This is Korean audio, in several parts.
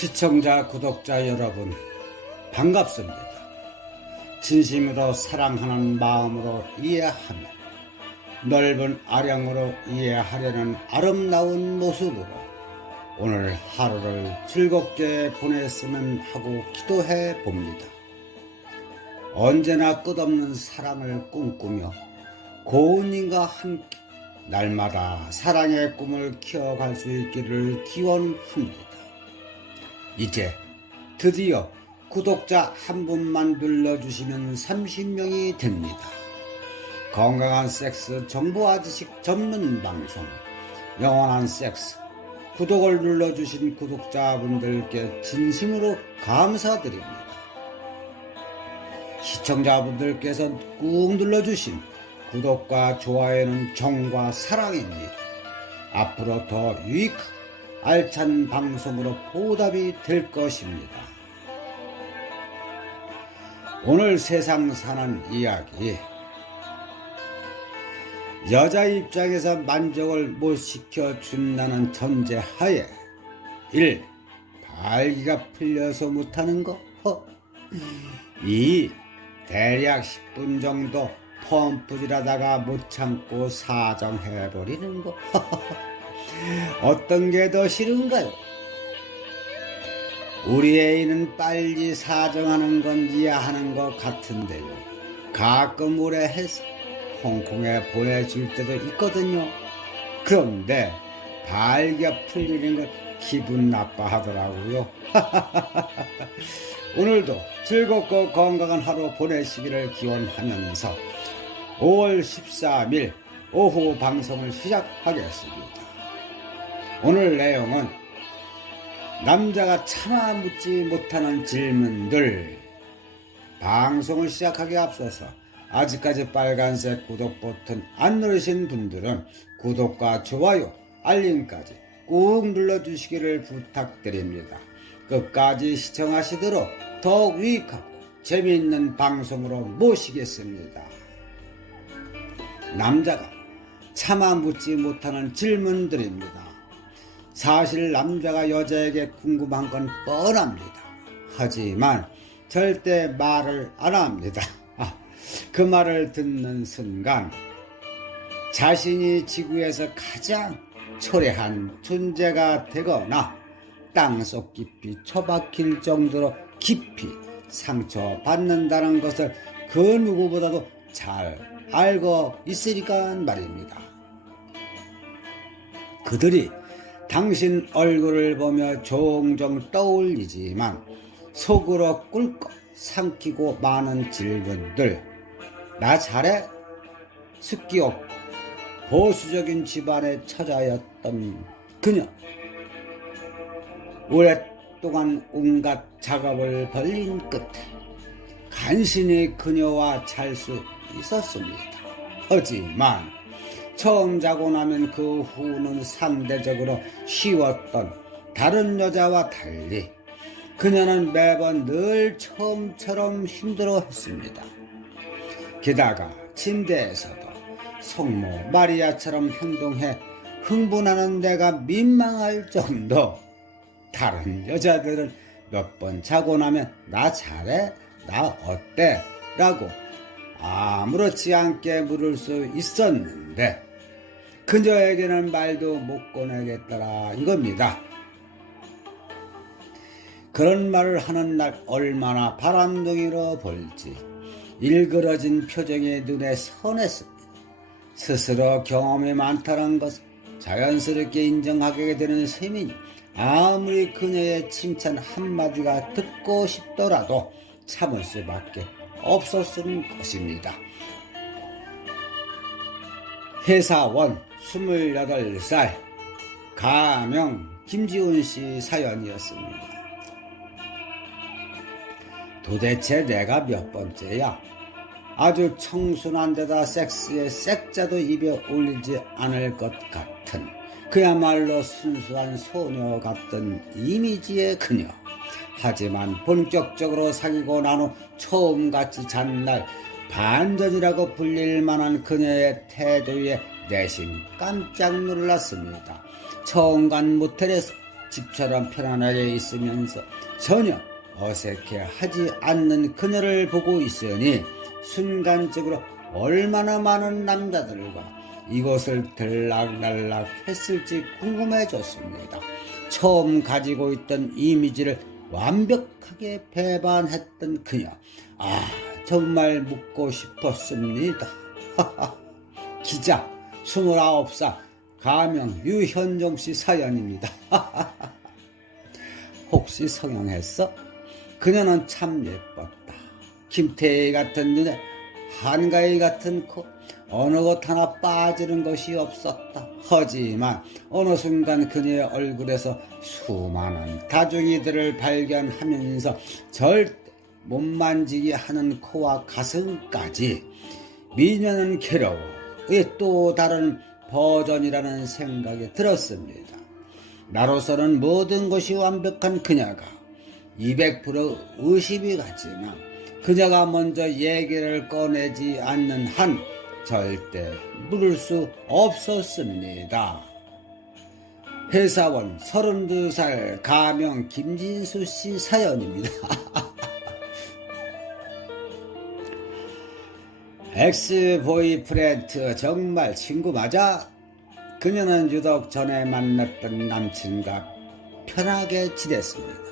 시청자, 구독자 여러분, 반갑습니다. 진심으로 사랑하는 마음으로 이해하며 넓은 아량으로 이해하려는 아름다운 모습으로 오늘 하루를 즐겁게 보냈으면 하고 기도해 봅니다. 언제나 끝없는 사랑을 꿈꾸며 고운님과 함께 날마다 사랑의 꿈을 키워갈 수 있기를 기원합니다. 이제 드디어 구독자 한 분만 눌러주시면 30명이 됩니다. 건강한 섹스 정보와 지식 전문 방송 영원한 섹스, 구독을 눌러주신 구독자분들께 진심으로 감사드립니다. 시청자분들께서 꾹 눌러주신 구독과 좋아요는 정과 사랑입니다. 앞으로 더 유익하고 알찬 방송으로 보답이 될 것입니다. 오늘 세상 사는 이야기, 여자 입장에서 만족을 못 시켜준다는 전제하에 1. 발기가 풀려서 못하는 거. 2. 대략 10분 정도 펌프질하다가 못 참고 사정해버리는 거. 어떤 게 더 싫은가요? 우리 애인은 빨리 사정하는 건 이해하는 것 같은데요. 가끔 오래 해서 홍콩에 보내줄 때도 있거든요. 그런데 발기가 풀리는 건 기분 나빠하더라고요. 오늘도 즐겁고 건강한 하루 보내시기를 기원하면서 5월 13일 오후 방송을 시작하겠습니다. 오늘 내용은 남자가 참아 묻지 못하는 질문들. 방송을 시작하기에 앞서서 아직까지 빨간색 구독 버튼 안 누르신 분들은 구독과 좋아요, 알림까지 꾹 눌러주시기를 부탁드립니다. 끝까지 시청하시도록 더욱 유익하고 재미있는 방송으로 모시겠습니다. 남자가 참아 묻지 못하는 질문들입니다. 사실 남자가 여자에게 궁금한 건 뻔합니다. 하지만 절대 말을 안 합니다. 그 말을 듣는 순간 자신이 지구에서 가장 초라한 존재가 되거나 땅속 깊이 처박힐 정도로 깊이 상처받는다는 것을 그 누구보다도 잘 알고 있으니까 말입니다. 그들이 당신 얼굴을 보며 종종 떠올리지만 속으로 꿀꺽 삼키고 많은 질문들. 나 잘해? 습기 없고 보수적인 집안의 처자였던 그녀. 오랫동안 온갖 작업을 벌린 끝에 간신히 그녀와 잘 수 있었습니다. 하지만 처음 자고 나면 그 후는 상대적으로 쉬웠던 다른 여자와 달리 그녀는 매번 늘 처음처럼 힘들어했습니다. 게다가 침대에서도 성모 마리아처럼 행동해 흥분하는 내가 민망할 정도. 다른 여자들은 몇 번 자고 나면 나 잘해? 나 어때? 라고 아무렇지 않게 물을 수 있었는데 그녀에게는 말도 못 꺼내겠더라 이겁니다. 그런 말을 하는 날 얼마나 바람둥이로 볼지 일그러진 표정이 눈에 선했습니다. 스스로 경험이 많다는 것을 자연스럽게 인정하게 되는 셈이니 아무리 그녀의 칭찬 한마디가 듣고 싶더라도 참을 수밖에 없었을 것입니다. 회사원 28살 가명 김지훈 씨 사연이었습니다. 도대체 내가 몇 번째야? 아주 청순한 데다 섹스에 섹자도 입에 올리지 않을 것 같은 그야말로 순수한 소녀 같던 이미지의 그녀. 하지만 본격적으로 사귀고 난 후 처음 같이 잔 날 반전이라고 불릴 만한 그녀의 태도에 내심 깜짝 놀랐습니다. 처음 간 모텔에서 집처럼 편안하게 있으면서 전혀 어색해하지 않는 그녀를 보고 있으니 순간적으로 얼마나 많은 남자들과 이곳을 들락날락 했을지 궁금해졌습니다. 처음 가지고 있던 이미지를 완벽하게 배반했던 그녀. 정말 묻고 싶었습니다. 기자 29살 가명 유현정씨 사연입니다. 혹시 성형했어? 그녀는 참 예뻤다. 김태희 같은 눈에 한가위 같은 코, 어느 것 하나 빠지는 것이 없었다. 하지만 어느 순간 그녀의 얼굴에서 수많은 다중이들을 발견하면서 절대 못 만지게 하는 코와 가슴까지 미녀는 괴로워의 또 다른 버전이라는 생각이 들었습니다. 나로서는 모든 것이 완벽한 그녀가 200% 의심이 갔지만 그녀가 먼저 얘기를 꺼내지 않는 한 절대 물을 수 없었습니다. 회사원 32살 가명 김진수 씨 사연입니다. 엑스 보이프렌드 정말 친구 맞아? 그녀는 유독 전에 만났던 남친과 편하게 지냈습니다.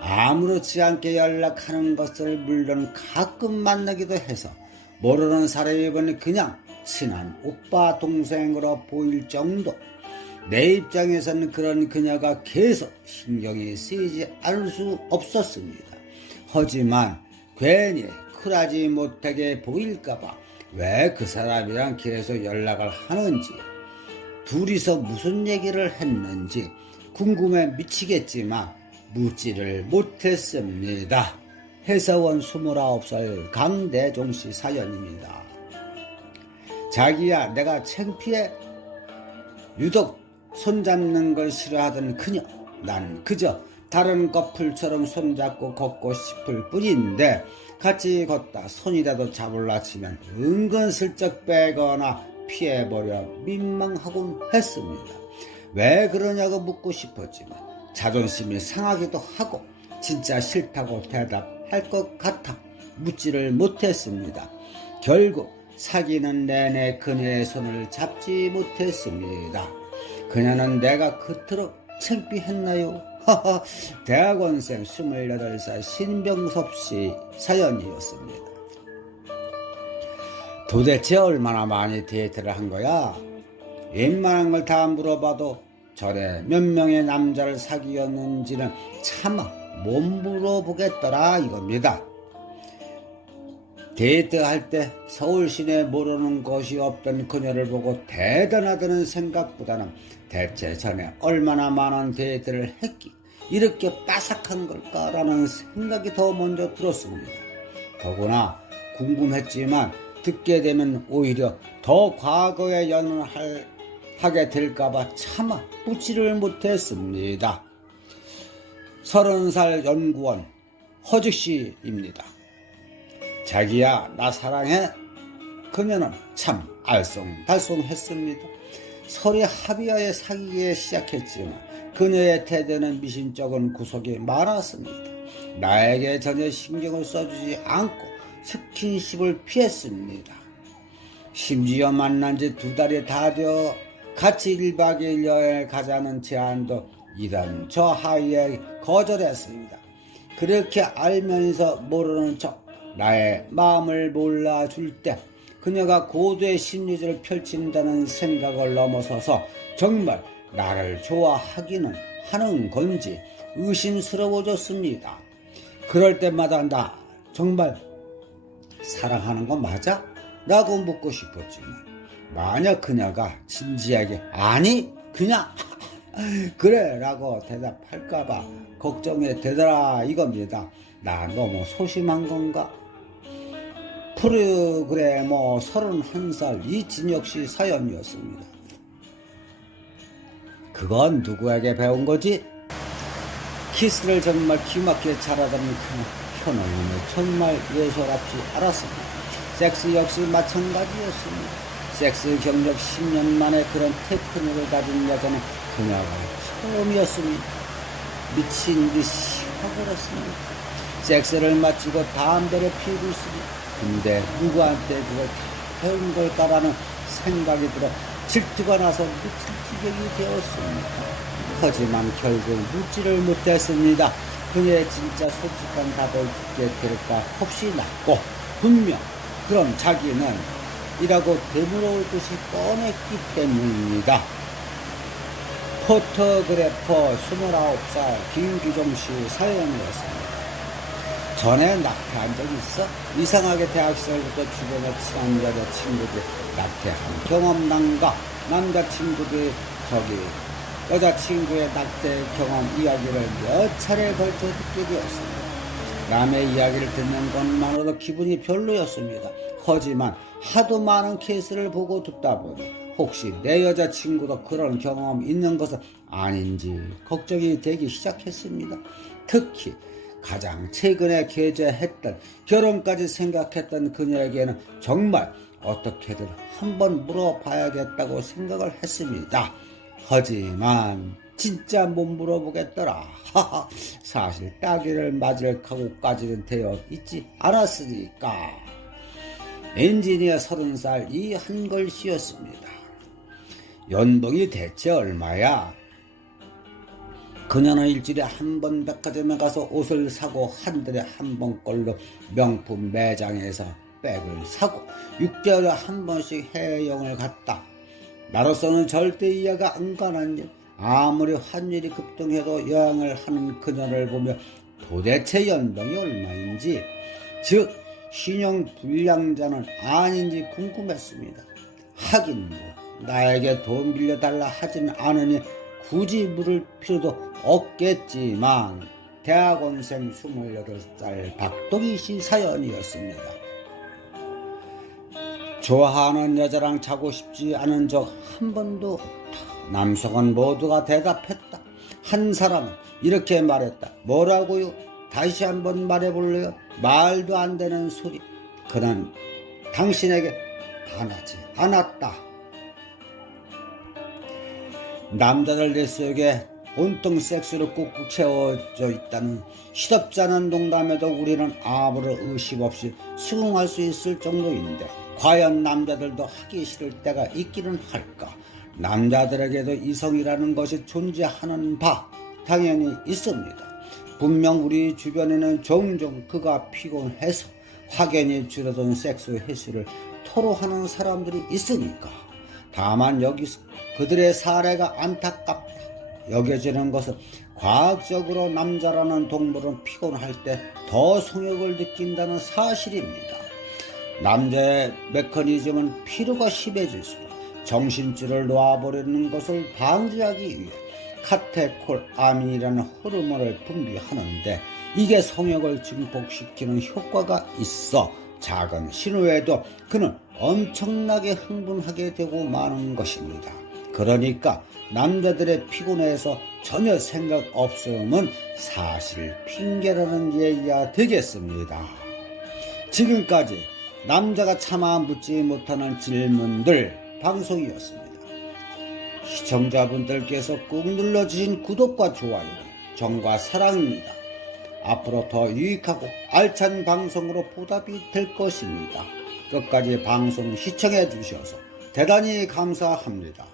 아무렇지 않게 연락하는 것을 물론 가끔 만나기도 해서 모르는 사람이 보니 그냥 친한 오빠 동생으로 보일 정도. 내 입장에서는 그런 그녀가 계속 신경이 쓰이지 않을 수 없었습니다. 하지만 괜히 쿨하지 못하게 보일까봐 왜 그 사람이랑 계속 연락을 하는지, 둘이서 무슨 얘기를 했는지 궁금해 미치겠지만 묻지를 못했습니다. 회사원 29살 강대종씨 사연입니다. 자기야, 내가 창피해. 유독 손잡는 걸 싫어하던 그녀. 난 그저 다른 커플처럼 손잡고 걷고 싶을 뿐인데 같이 걷다 손이라도 잡을라 치면 은근슬쩍 빼거나 피해버려 민망하곤 했습니다. 왜 그러냐고 묻고 싶었지만 자존심이 상하기도 하고 진짜 싫다고 대답할 것 같아 묻지를 못했습니다. 결국 사귀는 내내 그녀의 손을 잡지 못했습니다. 그녀는 내가 그토록 창피했나요? 대학원생 28살 신병섭 씨 사연이었습니다. 도대체 얼마나 많이 데이트를 한 거야? 웬만한 걸 다 물어봐도 전에 몇 명의 남자를 사귀었는지는 차마 못 물어보겠더라 이겁니다. 데이트할 때 서울 시내 모르는 곳이 없던 그녀를 보고 대단하다는 생각보다는 대체 전에 얼마나 많은 데이트를 했기 이렇게 빠삭한 걸까라는 생각이 더 먼저 들었습니다. 더구나 궁금했지만 듣게 되면 오히려 더 과거에 연연하게 될까봐 차마 묻지를 못했습니다. 30살 연구원 허직씨입니다. 자기야, 나 사랑해? 그녀는 참 알쏭달쏭했습니다. 서로 합의하에 사귀기 시작했지만 그녀의 태도는 미심쩍은 구석이 많았습니다. 나에게 전혀 신경을 써주지 않고 스킨십을 피했습니다. 심지어 만난 지 2달이 다 되어 같이 1박 2일 여행을 가자는 제안도 이런 저 하위에 거절했습니다. 그렇게 알면서 모르는 척 나의 마음을 몰라줄 때 그녀가 고도의 심리전을 펼친다는 생각을 넘어서서 정말 나를 좋아하기는 하는 건지 의심스러워졌습니다. 그럴 때마다 나 정말 사랑하는 거 맞아? 라고 묻고 싶었지만 만약 그녀가 진지하게 아니 그냥 그래 라고 대답할까봐 걱정이 되더라 이겁니다. 나 너무 소심한 건가? 프로그래머 31살 이진혁씨 사연이었습니다. 그건 누구에게 배운 거지? 키스를 정말 기막히게 잘하던 현호님은 정말 예사롭지 않았습니다. 섹스 역시 마찬가지였습니다. 섹스 경력 10년 만에 그런 테크닉을 가진 여자는 그녀가 처음이었습니다. 미친 듯이 하버렸습니다. 섹스를 마치고 담배를 피우고 있으니 근데 누구한테 그걸 배운 걸까라는 생각이 들어 질투가 나서 미칠 지경이 되었습니다. 하지만 결국 묻지를 못했습니다. 그녀의 진짜 솔직한 답을 듣게 될까 혹시 났고 분명 그럼 자기는 이라고 되물어올 것이 뻔했기 때문입니다. 포토그래퍼 29살 김규종씨 사연이었습니다. 전에 낙태한 적 있어? 이상하게 대학 시절부터 주변에 친한 여자친구들 낙태한 경험 난가? 남자친구들 여자친구의 낙태 경험 이야기를 몇 차례 걸쳐 듣게 되었습니다. 남의 이야기를 듣는 것만으로도 기분이 별로였습니다. 하지만 하도 많은 케이스를 보고 듣다 보니 혹시 내 여자친구도 그런 경험 있는 것은 아닌지 걱정이 되기 시작했습니다. 특히 가장 최근에 개최했던 결혼까지 생각했던 그녀에게는 정말 어떻게든 한번 물어봐야겠다고 생각을 했습니다. 하지만 진짜 못 물어보겠더라. 사실 따귀를 맞을 각오까지는 되어 있지 않았으니까. 엔지니어 30살 이한걸 씨였습니다. 연봉이 대체 얼마야? 그녀는 일주일에 한 번 백화점에 가서 옷을 사고 한 달에 한 번꼴로 명품 매장에서 백을 사고 6개월에 한 번씩 해외여행을 갔다. 나로서는 절대 이해가 안 가는 일. 아무리 환율이 급등해도 여행을 하는 그녀를 보며 도대체 연봉이 얼마인지, 즉 신용 불량자는 아닌지 궁금했습니다. 하긴 나에게 돈 빌려달라 하진 않으니 굳이 물을 필요도 없겠지만 대학원생 28살 박동희 씨 사연이었습니다. 좋아하는 여자랑 자고 싶지 않은 적 한 번도 없다. 남성은 모두가 대답했다. 한 사람은 이렇게 말했다. 뭐라고요? 다시 한번 말해볼래요? 말도 안 되는 소리. 그는 당신에게 반하지 않았다. 남자들 내 속에 온통 섹스로 꾹꾹 채워져 있다는 시덥지 않은 농담에도 우리는 아무런 의심 없이 수긍할 수 있을 정도인데 과연 남자들도 하기 싫을 때가 있기는 할까? 남자들에게도 이성이라는 것이 존재하는 바 당연히 있습니다. 분명 우리 주변에는 종종 그가 피곤해서 확연히 줄어든 섹스 횟수를 토로하는 사람들이 있으니까. 다만 여기서 그들의 사례가 안타깝다 여겨지는 것은 과학적으로 남자라는 동물은 피곤할 때 더 성욕을 느낀다는 사실입니다. 남자의 메커니즘은 피로가 심해질수록 정신줄을 놓아버리는 것을 방지하기 위해 카테콜아민이라는 호르몬을 분비하는데 이게 성욕을 증폭시키는 효과가 있어 작은 신호에도 그는 엄청나게 흥분하게 되고 마는 것입니다. 그러니까 남자들의 피곤해서 전혀 생각 없음은 사실 핑계라는 얘기가 되겠습니다. 지금까지 남자가 차마 묻지 못하는 질문들 방송이었습니다. 시청자분들께서 꾹 눌러주신 구독과 좋아요 정과 사랑입니다. 앞으로 더 유익하고 알찬 방송으로 보답이 될 것입니다. 끝까지 방송 시청해 주셔서 대단히 감사합니다.